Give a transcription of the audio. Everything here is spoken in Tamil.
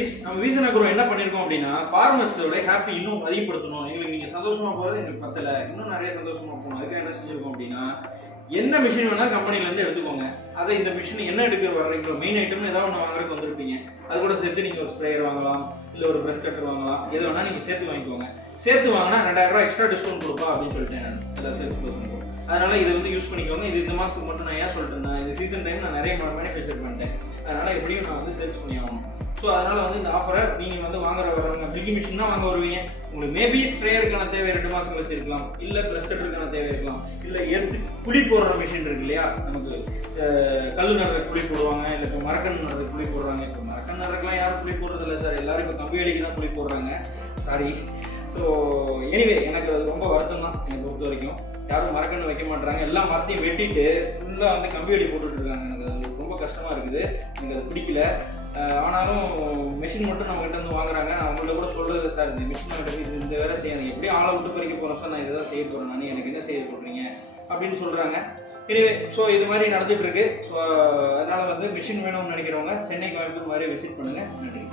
இண்டஸ்ட்ரீஸ் நம்ம வீசன் அக்ரோ என்ன பண்ணிருக்கோம் அப்படின்னா ஃபார்மர்ஸோட ஹாப்பி இன்னும் அதிகப்படுத்தணும், எங்களுக்கு நீங்க சந்தோஷமா போறது எங்களுக்கு பத்தல, இன்னும் நிறைய சந்தோஷமா போகணும். அதுக்கு என்ன செஞ்சிருக்கோம் அப்படின்னா என்ன மிஷின் வேணா கம்பெனில இருந்து எடுத்துக்கோங்க, அதை இந்த மிஷின் என்ன எடுக்க வர்றீங்களோ மெயின் ஐட்டம் ஏதாவது ஒன்று வாங்குறதுக்கு வந்திருப்பீங்க, அது கூட சேர்த்து நீங்க ஒரு ஸ்ப்ரேயர் வாங்கலாம், இல்ல ஒரு பிரஷ் கட்டர் வாங்கலாம், எது வேணா நீங்க சேர்த்து வாங்கிக்கோங்க. சேர்த்து வாங்கினா 2000 ரூபாய் எக்ஸ்ட்ரா டிஸ்கவுண்ட் கொடுப்பா அப்படின்னு சொல்லிட்டேன் நான் எல்லா சேல்ஸ் பர்சனுக்கும். அதனால இதை வந்து யூஸ் பண்ணிக்கோங்க. இது இந்த மாசத்துக்கு மட்டும் நான் ஏன் சொல்லிட்டேன், இந்த சீசன் டைம் நான் நிறைய மேனுஃபேக்சர் பண்ணிட்டேன், அதனால எப்படியும் நான் வந்து சேல்ஸ் பண்ணி ஆகணும். ஸோ அதனால வந்து இந்த ஆஃபரை நீங்க வந்து வரவங்க பிரிக்கி மிஷின் தான் வாங்க வருவீங்க. உங்களுக்கு மேபி ஸ்ப்ரேயருக்கான தேவை 2 மாசம் கழிச்சு இருக்கலாம், இல்ல பிரஷ் கட்டருக்கான தேவை இருக்கலாம், இல்ல எடுத்து குழி போடுற மிஷின் இருக்கு இல்லையா, நமக்கு கல் நடுற குழி போடுவாங்க, இல்ல இப்போ மரக்கன் நடுற குழி போடுறாங்க. இப்போ மரக்கன் நடுறதுலாம் யாரும் குழி போடுறது இல்லை சார், எல்லாரும் இப்போ கம்பி வேலைக்கு தான் குழி போடுறாங்க. சாரி. ஸோ எனிவே எனக்கு அது ரொம்ப வருத்தம் தான். என்னை பொறுத்த வரைக்கும் யாரும் மரக்கன்று வைக்க மாட்டாங்க, எல்லாம் மரத்தையும் வெட்டிட்டு ஃபுல்லாக வந்து கம்பி வெடி போட்டுட்டு இருக்காங்க. எனக்கு அது ரொம்ப கஷ்டமா இருக்குது, எனக்கு அது பிடிக்கல. ஆனாலும் மிஷின் மட்டும் நம்ம கிட்ட வந்து வாங்குறாங்க. நான் அவங்கள கூட சொல்றது சார், இந்த மிஷின் இது இந்த வேலை செய்யணும், எப்படியும் ஆளை விட்டு பறிக்க போகிறோம் சார், நான் இதை தான் செய்ய போகிறேன், நான் எனக்கு என்ன செய்ய சொல்றீங்க அப்படின்னு சொல்றாங்க. எனிவே ஸோ இது மாதிரி நடந்துட்டு இருக்கு. ஸோ அதனால வந்து மிஷின் வேணும்னு நினைக்கிறவங்க சென்னை கோயம்புத்தூர் மாதிரி விசிட் பண்ணுங்க. நன்றி.